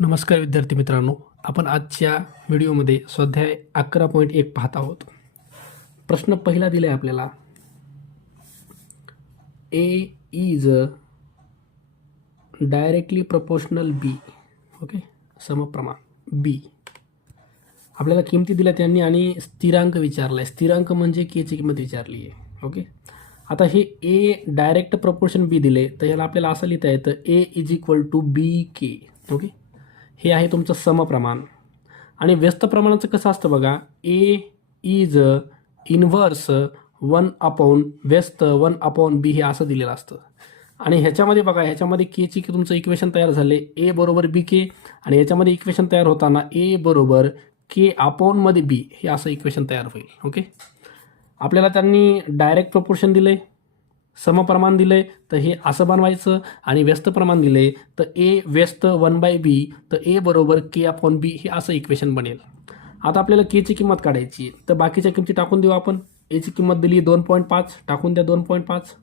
नमस्कार विद्यार्थी मित्रांनो, आपण आजच्या व्हिडिओमध्ये स्वाध्याय 11.1 पाहत आहोत. प्रश्न पहिला दिला आहे आपल्याला. A is directly proportional B. Okay, समप्रमाण बी. आपल्याला किमती दिल्या त्यांनी आणि स्थिरांक विचारला आहे. स्थिरांक म्हणजे केची किंमत विचारली आहे. ओके, आता हे ए डायरेक्ट प्रपोर्शन बी दिले तर याला आपल्याला असं लिहिता येतं A is equal to B K. Okay, हे आहे तुमचं समप्रमाण. आणि व्यस्त प्रमाणाचं कसं असतं बघा, ए इज इनव्हर्स 1/, व्यस्त 1/, बी हे असं दिलेलं असतं. आणि ह्याच्यामध्ये बघा, ह्याच्यामध्ये केची तुमचं इक्वेशन तयार झाले ए बरोबर बी के, आणि याच्यामध्ये इक्वेशन तयार होताना ए बरोबर के अपॉन मध्ये बी हे असं इक्वेशन तयार होईल. ओके, आपल्याला त्यांनी डायरेक्ट प्रपोर्शन दिले, समप्रमाण दिले तर हे असं बनवायचं, आणि व्यस्त प्रमाण दिले तर ए व्यस्त 1/b तर ए बरोबर के अपॉन बी हे असं इक्वेशन बनेल. आता आपल्याला केची किंमत काढायची तर बाकीच्या किमती टाकून देऊ आपण. एची किंमत दिली 2.5, टाकून द्या 2.5.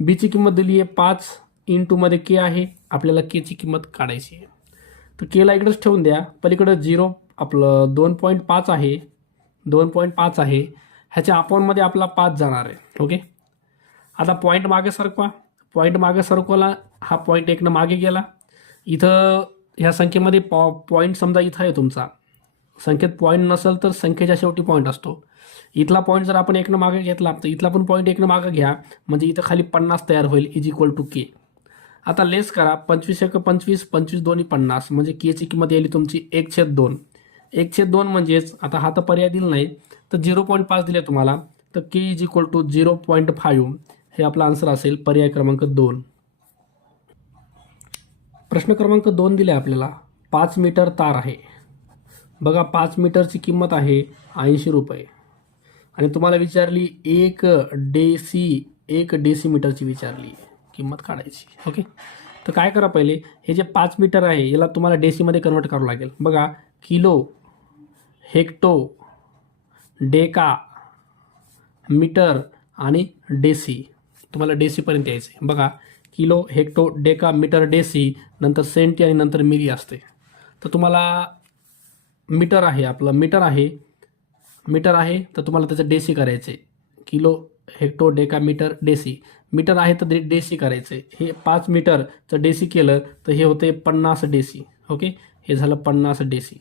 बीची किंमत दिली आहे 5 × के आहे, आपल्याला केची किंमत काढायची आहे. तर केला इकडेच ठेवून द्या, पलीकडं 0 आपलं 2.5 आहे, 2.5 आहे, ह्याच्या अपॉनमध्ये आपला 5 जाणार आहे. ओके, आता पॉईंट मागे सरकवा, पॉईंट मागे सरकवला, हा पॉईंट 1 मागे गेला. इथं ह्या संख्येमध्ये पॉईंट समजा इथं आहे तुमचा, संख्येत पॉईंट नसेल तर संख्येच्या शेवटी पॉईंट असतो. इथला पॉईंट जर आपण 1 मागे घेतला तर इथला पण पॉईंट 1 मागे घ्या, म्हणजे इथं खाली 50 तयार होईल इज इक्वल टू के. आता लेस करा, 25 × 25, 25 दोन्ही 50, म्हणजे केची किंमत येईल तुमची 1/2. 1/2 म्हणजेच आता हा तर पर्याय दिला नाही तर 0.5 दिले तुम्हाला, तर के इज इक्वल टू 0.5 हे आपला आन्सर असेल, पर्याय क्रमांक 2. प्रश्न क्रमांक 2 दिले आपल्याला. 5 मीटर तार आहे बघा, 5 मीटरची किंमत आहे 80 रुपये, आणि तुम्हाला विचारली 1 डेसिमीटरची विचारली किंमत काढायची. ओके, तर काय करा, पहिले हे जे 5 मीटर आहे याला तुम्हाला डेसीमध्ये कन्वर्ट करावं लागेल. बघा, किलो, हेक्टो, डेका, मीटर आणि डेसी, तुम्हाला डेसीपर्यंत यायचं आहे. बघा, kilo, hecto, deca, metre, deci, नंतर सेंटी आणि नंतर मिली असते. तर तुम्हाला मीटर आहे, आपलं मीटर आहे तर तुम्हाला त्याचं डेसी करायचं आहे. Kilo, hecto, deca, metre, deci. Metre आहे तर डेसी करायचं आहे. हे 5 मीटरचं डेसी केलं तर हे होते 50 डेसी. ओके, हे झालं 50 डेसी.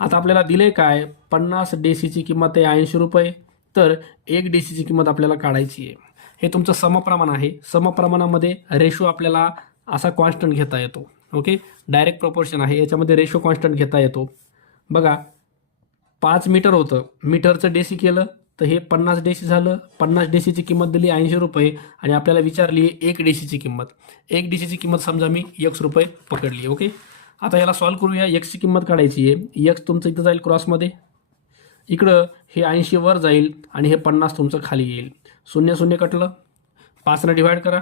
आता आपल्याला दिले काय, 50 डेसीची किंमत आहे 80 रुपये, तर 1 डेसीची किंमत आपल्याला काढायची आहे. हे तुमचं समप्रमाण आहे. समप्रमाणामध्ये रेशो आपल्याला असा कॉन्स्टंट घेता येतो. ओके, डायरेक्ट प्रपोर्शन आहे, याच्यामध्ये रेशो कॉन्स्टंट घेता येतो. बघा, 5 मीटर होतं, मीटरचं डेसी केलं तर हे 50 डेसी झालं. 50 डेसीची किंमत दिली 80 रुपये, आणि आपल्याला विचारली 1 डेसीची किंमत. 1 डेसीची किंमत समजा मी x रुपये पकडली. ओके, आता याला सॉल्व्ह करूया. एक्सची किंमत काढायची आहे. एक्स तुमचं इथं जाईल क्रॉसमध्ये, इकडं हे 80 वर जाईल आणि हे 50 तुमचं खाली येईल. 0 0 कटलं, 5 डिवाइड करा,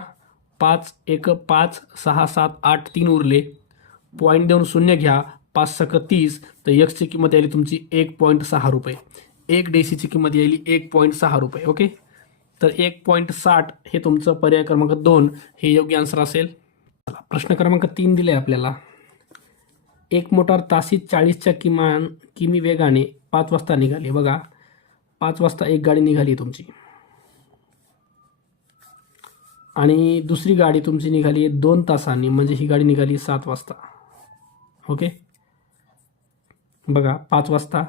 5 1 5 6 7 8 3 उरले, पॉईंट देऊन 0 घ्या, 5 6 30, तर एक्सची किंमत यायली तुमची 1.6 रुपये. 1 डेसीची किंमत यायली 1.6 रुपये. ओके, तर 1.60 हे तुमचं पर्याय क्रमांक 2 हे योग्य आन्सर असेल. प्रश्न क्रमांक 3 दिले आपल्याला. एक मोटार ताशी 40च्या किमी वेगाने 5 वाजता निघाली. बघा, 5 वाजता एक गाडी निघाली तुमची, आणि दुसरी गाडी तुमची निघाली 2 तासांनी, म्हणजे ही गाडी निघाली 7 वाजता. ओके, बघा 5 वाजता.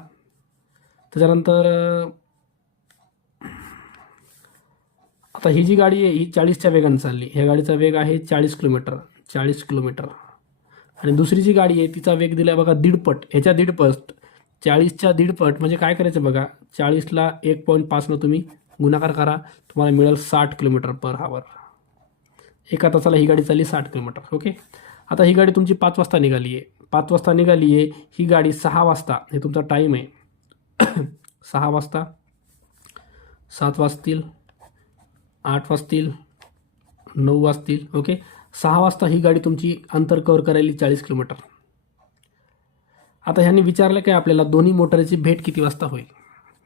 त्याच्यानंतर आता ही जी गाडी आहे ही 40च्या वेगाने चालली, ह्या गाडीचा वेग आहे 40 किलोमीटर. आणि दुसरी जी गाडी आहे तिचा वेग दिला आहे बघा 1.5 ह्याच्या 1.5, 40च्या 1.5 म्हणजे काय करायचं बघा, 40ला 1.5 तुम्ही गुणाकार करा, तुम्हाला मिळेल 60 km/h. एका तासाला ही गाडी चालली 60 किलोमीटर. ओके, आता ही गाडी तुमची 5 वाजता निघाली आहे. 5 वाजता निघाली आहे, ही गाडी 6 वाजता, हे तुमचा टाईम आहे. 6 वाजता, 7 वाजतील, 8 वाजतील, 9 वाजतील. ओके, 6 वाजता ही गाडी तुमची अंतर कव्हर करायली 40 किलोमीटर. आता ह्यांनी विचारलं काय आपल्याला, दोन्ही मोटारीची भेट किती वाजता होईल.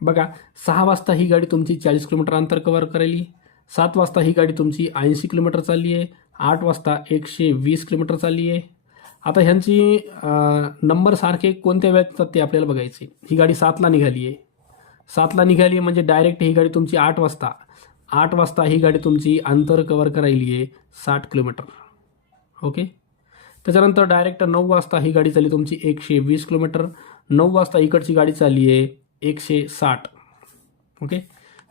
बघा, 6 वाजता ही गाडी तुमची 40 किलोमीटर अंतर कव्हर करायली, 7 वाजता ही गाडी तुमची 80 किलोमीटर चालली आहे, 8 वाजता 120 किलोमीटर चालली आहे, आता ह्यांची नंबर सारखे कोणत्या वेळेत येतात ते आपल्याला बघायचे. ही गाडी 7ला निघाली आहे. 7ला निघाली आहे म्हणजे डायरेक्ट ही गाडी तुमची 8 वाजता. 8 वाजता ही गाडी तुमची अंतर कव्हर करायली आहे 60 किलोमीटर. ओके. त्याच्यानंतर डायरेक्ट 9 वाजता ही गाडी चालली तुमची 120 किलोमीटर. 9 वाजता इकडची गाडी चालली आहे 160. ओके.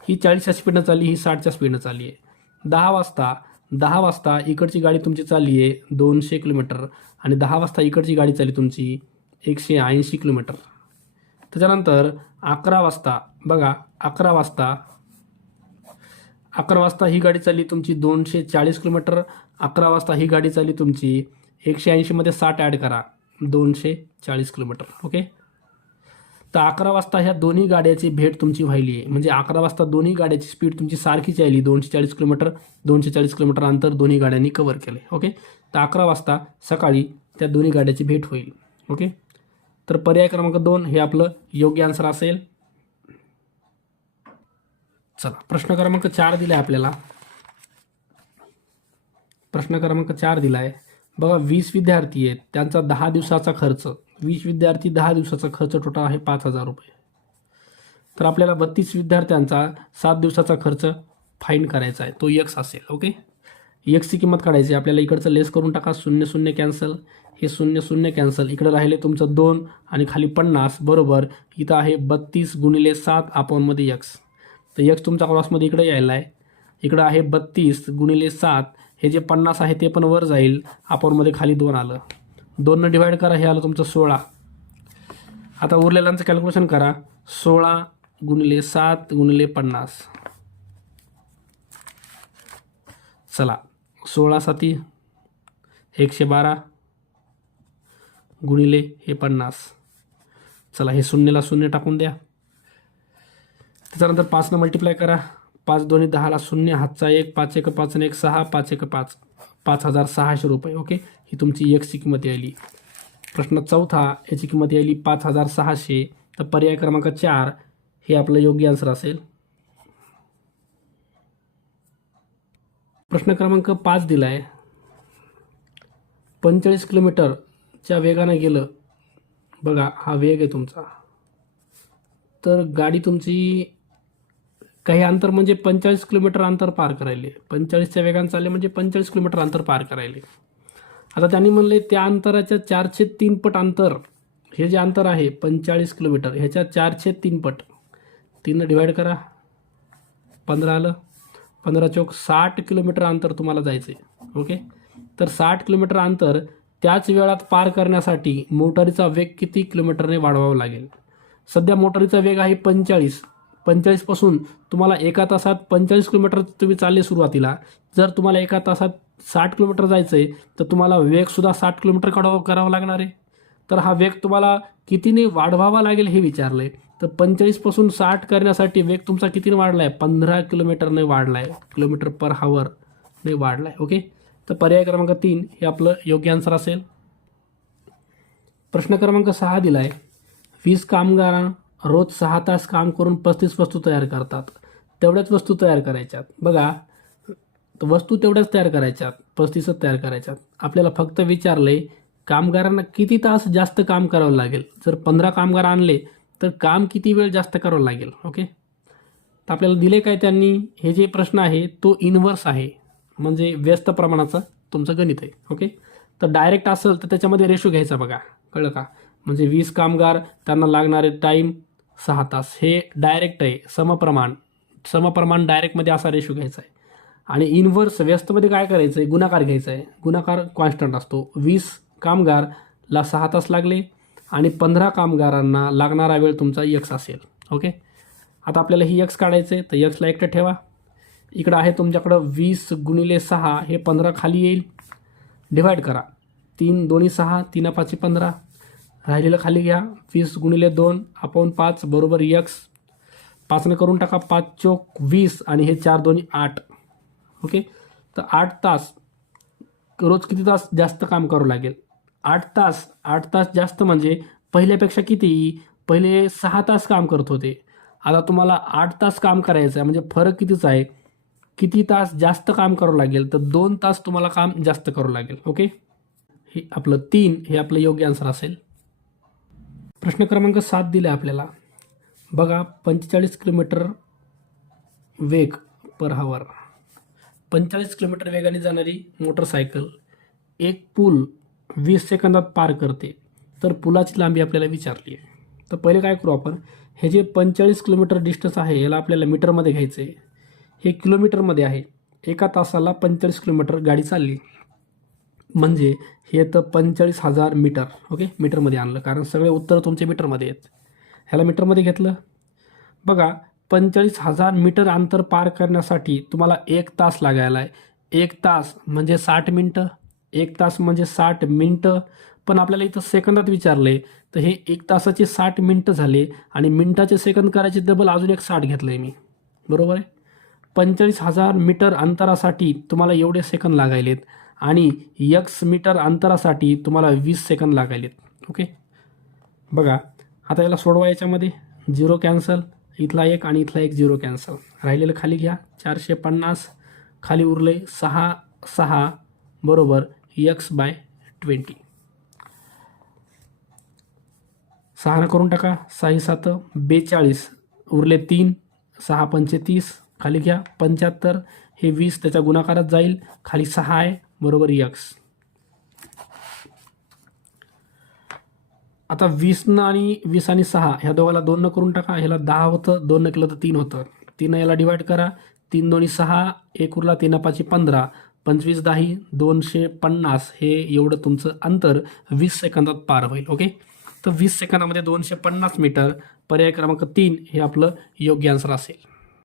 ही 40च्या स्पीडनं चालली, ही 60च्या स्पीडनं चालली आहे. 10 वाजता इकडची गाडी तुमची चालली आहे 200 किलोमीटर आणि 10 वाजता इकडची गाडी चालली तुमची 180 किलोमीटर. त्याच्यानंतर 11 वाजता बघा, 11 वाजता ही गाडी चालली तुमची 240 किलोमीटर. 11 वाजता ही गाडी चालली तुमची 180मध्ये 60 ॲड करा 240 किलोमीटर. ओके. तर 11 वाजता ह्या दोन्ही गाड्याची भेट तुमची व्हायली आहे. म्हणजे 11 वाजता दोन्ही गाड्याची स्पीड तुमची सारखीच यायली 240 किलोमीटर. 240 किलोमीटर अंतर दोन्ही गाड्यांनी कव्हर केले. ओके. तर 11 वाजता सकाळी त्या दोन्ही गाड्याची भेट होईल. ओके. तर पर्याय क्रमांक 2 हे आपलं योग्य आन्सर असेल. चला, प्रश्न क्रमांक 4 दिला आहे आपल्याला. प्रश्न क्रमांक 4 दिला आहे बघा. 20 विद्यार्थी आहेत, त्यांचा 10 दिवसाचा खर्च, 20 विद्यार्थी 10 दिवसाचा खर्च टोटल आहे 5,000 रुपये. तर आपल्याला 32 विद्यार्थ्यांचा 7 दिवसाचा खर्च फाईंड करायचा आहे. तो एक्स असेल. ओके. एक्सची किंमत काढायची आपल्याला. इकडचं लेस करून टाका. 0 0 कॅन्सल, हे 0 0 कॅन्सल. इकडे राहिले तुमचं 2 आणि खाली 50 बरोबर. इथं आहे 32 गुणिले 7 अपॉनमध्ये एक्स. तर एक्स तुमचा क्रॉसमध्ये इकडे यायला आहे. इकडं आहे 32 गुणिले 7. हे जे 50 आहे ते पण वर जाईल. अपॉनमध्ये खाली 2 आलं. 2 डिवाईड करा, हे आलं तुमचं 16. आता उरलेल्यांचं कॅल्क्युलेशन करा. 16 गुणिले 7 गुणिले 50. चला, 16 7 112 गुणिले हे 50. चला, हे 0ला 0 टाकून द्या. त्याच्यानंतर 5 मल्टिप्लाय करा. 5 2 10ला 0, हातचा 1, 5 1 5 आणि 1 6, 5 1 5, 5,600 रुपये. ओके. ही तुमची एक्सची किंमत यायली. प्रश्न 4 याची किंमत यायली 5,600. तर पर्याय क्रमांक 4 हे आपलं योग्य आन्सर असेल. प्रश्न क्रमांक 5 दिला आहे. 45 किलोमीटरच्या वेगाने गेलं. बघा, हा वेग आहे तुमचा. तर गाडी तुमची काही अंतर म्हणजे 45 किलोमीटर अंतर पार करायले. 45च्या वेगाने चालले म्हणजे 45 किलोमीटर अंतर पार करायले. आता त्यांनी म्हणले त्या अंतराच्या 4/3 पट अंतर, हे जे अंतर आहे 45 किलोमीटर, ह्याच्या 4/3 पट. 3 डिवाईड करा, 15 आलं. 15 चौक 60 किलोमीटर अंतर तुम्हाला जायचं आहे. ओके. तर 60 किलोमीटर अंतर त्याच वेळात पार करण्यासाठी मोटारीचा वेग किती किलोमीटरने वाढवावा लागेल? सध्या मोटारीचा वेग आहे 45. 45पासून तुम्हाला एका तासात 45 किलोमीटर तुम्ही चालले सुरुवातीला. जर तुम्हाला एका तासात 60 किलोमीटर जायचं आहे तर तुम्हाला वेगसुद्धा 60 किलोमीटर करावा लागणार आहे. तर हा वेग तुम्हाला कितीने वाढवावा लागेल हे विचारलं आहे. तर 45पासून 60 करण्यासाठी वेग तुमचा कितीने वाढला आहे? 15 किलोमीटरने वाढला आहे. किलोमीटर पर हावरने वाढला आहे. ओके. तर पर्याय क्रमांक 3 हे आपलं योग्य आन्सर असेल. प्रश्न क्रमांक 6 दिला आहे. 20 कामगार रोज 6 तास काम करून 35 वस्तू तयार करतात. तेवढ्याच वस्तू तयार करायच्यात. बघा, वस्तू तेवढ्याच तयार करायच्यात, 35च तयार करायच्यात. आपल्याला फक्त विचारलंय कामगारांना किती तास जास्त काम करावं लागेल. जर 15 कामगार आणले तर काम किती वेळ जास्त करावं लागेल. ओके. तर आपल्याला दिले काय त्यांनी, हे जे प्रश्न आहे तो इन्व्हर्स आहे, म्हणजे व्यस्त प्रमाणाचं तुमचं गणित आहे. ओके. तर डायरेक्ट असेल तर त्याच्यामध्ये रेशो घ्यायचा. बघा, कळलं का? म्हणजे 20 कामगार, त्यांना लागणारे टाईम 6 तास. हे डायरेक्ट आहे, समप्रमाण डायरेक्टमध्ये असा रेशो घ्यायचा आहे. आणि इन्व्हर्स व्यस्तमध्ये काय करायचं आहे? गुणाकार घ्यायचा आहे. गुणाकार कॉन्स्टंट असतो. 20 कामगारला 6 तास लागले आणि 15 कामगारांना लागणारा वेळ तुमचा x असेल. ओके. आता आपल्याला ही x काढायचं आहे. तर एक्सला एकटं ठेवा. इकडं आहे तुमच्याकडं 20 गुणिले 6, हे 15 खाली येईल. डिवाईड करा. 3 2 6, 3 5 15. राहिलेलं खाली घ्या. 20 गुणिले 2 अपॉन 5 बरोबर x. 5ने करून टाका. 5 चौक 20 आणि हे 4 2 8. ओके. तर 8 तास, रोज किती तास जास्त काम करावं लागेल? 8 तास जास्त म्हणजे पहिल्यापेक्षा किती? पहिले 6 तास काम करत होते, आता तुम्हाला 8 तास काम करायचं आहे. म्हणजे फरक कितीचा आहे? किती तास जास्त काम करावं लागेल? तर 2 तास तुम्हाला काम जास्त करावं लागेल. ओके. हे आपलं 3 हे आपलं योग्य आन्सर असेल. प्रश्न क्रमांक 7 दिला आपल्याला. बघा 45 किलोमीटर वेग पर हवर, 45 किलोमीटर वेगाने जाणारी मोटरसायकल एक पूल 20 सेकंदात पार करते, तर पुलाची लांबी आपल्याला विचारली आहे. तर पहिले काय करू आपण, हे जे 45 किलोमीटर डिस्टन्स आहे याला आपल्याला मीटरमध्ये घ्यायचं आहे. हे किलोमीटरमध्ये आहे. एका तासाला 45 किलोमीटर गाडी चालली, म्हणजे हे येतं 45,000 मीटर. ओके, मीटरमध्ये आणलं कारण सगळे उत्तर तुमचे मीटरमध्ये आहेत. ह्याला मीटरमध्ये घेतलं. बघा 45,000 मीटर अंतर पार करण्यासाठी तुम्हाला 1 तास लागायला आहे. 1 तास म्हणजे 60 मिनटं, 1 तास म्हणजे 60 मिनटं. पण आपल्याला इथं सेकंदात विचारले, तर हे 1 तासाचे 60 मिनटं झाले आणि मिनटाचे सेकंद करायचे डबल अजून एक 60 घेतलं आहे मी. बरोबर आहे. 45,000 मीटर अंतरासाठी तुम्हाला एवढे सेकंद लागायलेत आणि x मीटर अंतरासाठी तुम्हाला 20 सेकंद लागायलेत. ओके, बघा आता याला सोडवा. याच्यामध्ये 0 कॅन्सल, इथला 1 आणि इथला 1 0 कॅन्सल. राहिलेलं खाली घ्या. 450 खाली उरले 6 6 बरोबर x/20. 6 करून टाका. 6 7 42 उरले 3 6 पंचे 30 खाली घ्या. 75 हे 20 त्याच्या गुणाकारात जाईल. खाली 6 आहे बरोबर x. आता 20 आणि 6 ह्या दोघाला 2 करून टाका. ह्याला 10 होतं, 2 केलं तर 3 होतं. 3 याला डिवाइड करा. 3 2 6 1 उरला, 3 5 15 25 10 250. हे एवढं तुमचं अंतर 20 सेकंदात पार होईल. ओके, तर 20 सेकंदामध्ये 250 मीटर. पर्याय क्रमांक 3 हे आपलं योग्य आन्सर असेल.